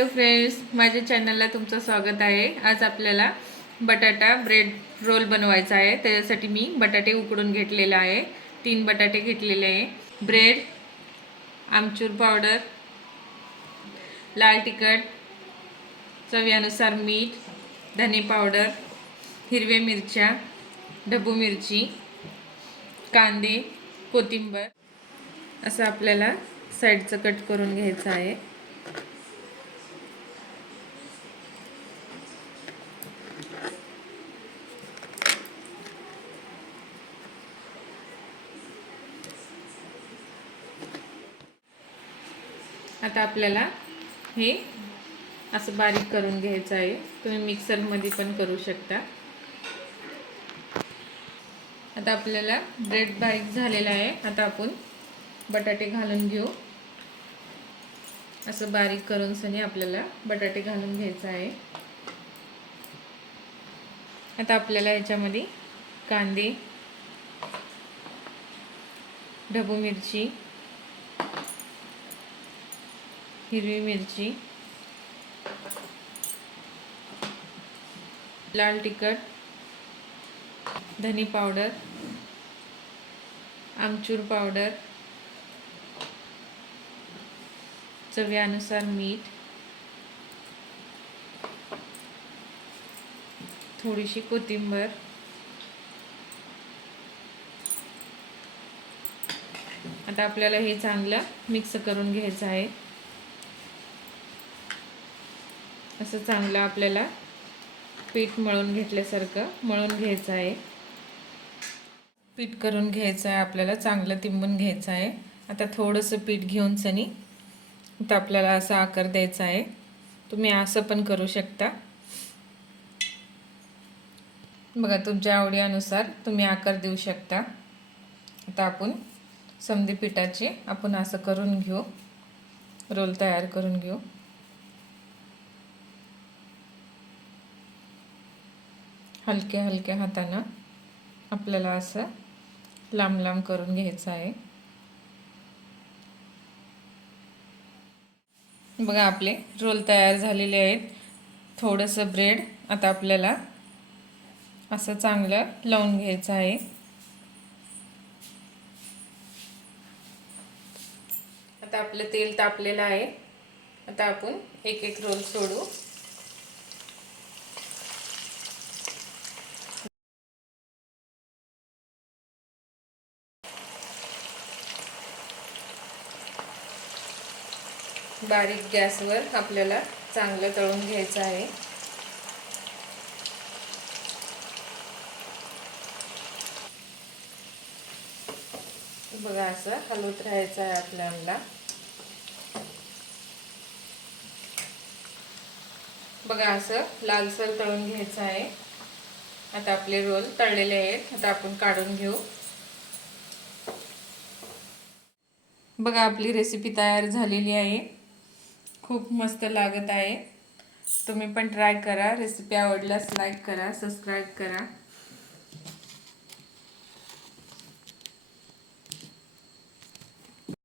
Hello friends, माझ्या चॅनलला तुमचं स्वागत आहे। आज आपल्याला बटाटा ब्रेड रोल बनवायचा आहे। त्यासाठी मी बटाटे उकडून घेतलेले आहे। 3 बटाटे घेतलेले आहे। ब्रेड, आमचूर पावडर, लाल तिखट, चवीनुसार मीठ, धने पावडर, हिरवे मिरच्या, ढबू मिरची, कांदे, कोथिंबीर असं आपल्याला साइडचं कट करून घ्यायचं आहे। आता आपल्याला हे असं बारीक करून घ्यायचं आहे। तुम्ही मिक्सर मध्ये पण करू शकता। आता आपल्याला ब्रेड बारीक झालेला आहे। आता आपण बटाटे घालून घेऊ। असं बारीक करून सनी आपल्याला बटाटे घालून घ्यायचं आहे। आता आपल्याला याच्यामध्ये कांदे, ढबू मिरची, हिरवी मिरची, लाल तिखट, धनी पावडर, आमचूर पावडर, चवीनुसार मीठ, थोडीशी कोथिंबीर, आता आपल्याला हे चांगलं मिक्स करून घ्यायचं आहे। असं चांगलं आपल्याला पीठ मळून घेतल्यासारखं मळून घ्यायचं आहे। पीठ करून घ्यायचं आहे, आपल्याला चांगलं तिंबून घ्यायचं आहे। आता थोडंसं पीठ घेऊन सनी आता आपल्याला असा आकार द्यायचा आहे। तुम्ही असं पण करू शकता। बघा, तुमच्या आवडीनुसार तुम्ही आकार देऊ शकता। आता आपण समधी पिठाचे आपण असं करून घेऊ, रोल तयार करून घेऊ। हलक्या हलक्या हाताने आपल्याला असं लांब लांब करून घ्यायचं आहे। बघा, आपले रोल तयार झालेले आहेत। थोडंसं ब्रेड आता आपल्याला असं चांगलं लावून घ्यायचं आहे। आता आपलं तेल तापलेलं आहे। आता आपण एक एक रोल सोडू। बारीक गॅसवर आपल्याला चांगलं तळून घ्यायचं आहे। बघा, असं हलवत राहायचं आहे आपल्याला। बघा, असं लालसर तळून घ्यायचं आहे। आता आपले रोल तळलेले आहेत। आता आपण काढून घेऊ। बघा, आपली रेसिपी तयार झालेली आहे। खूप मस्त लागत आहे। तुम्ही पण ट्राय करा। रेसिपी आवडल्यास लाईक करा, सबस्क्राईब करा।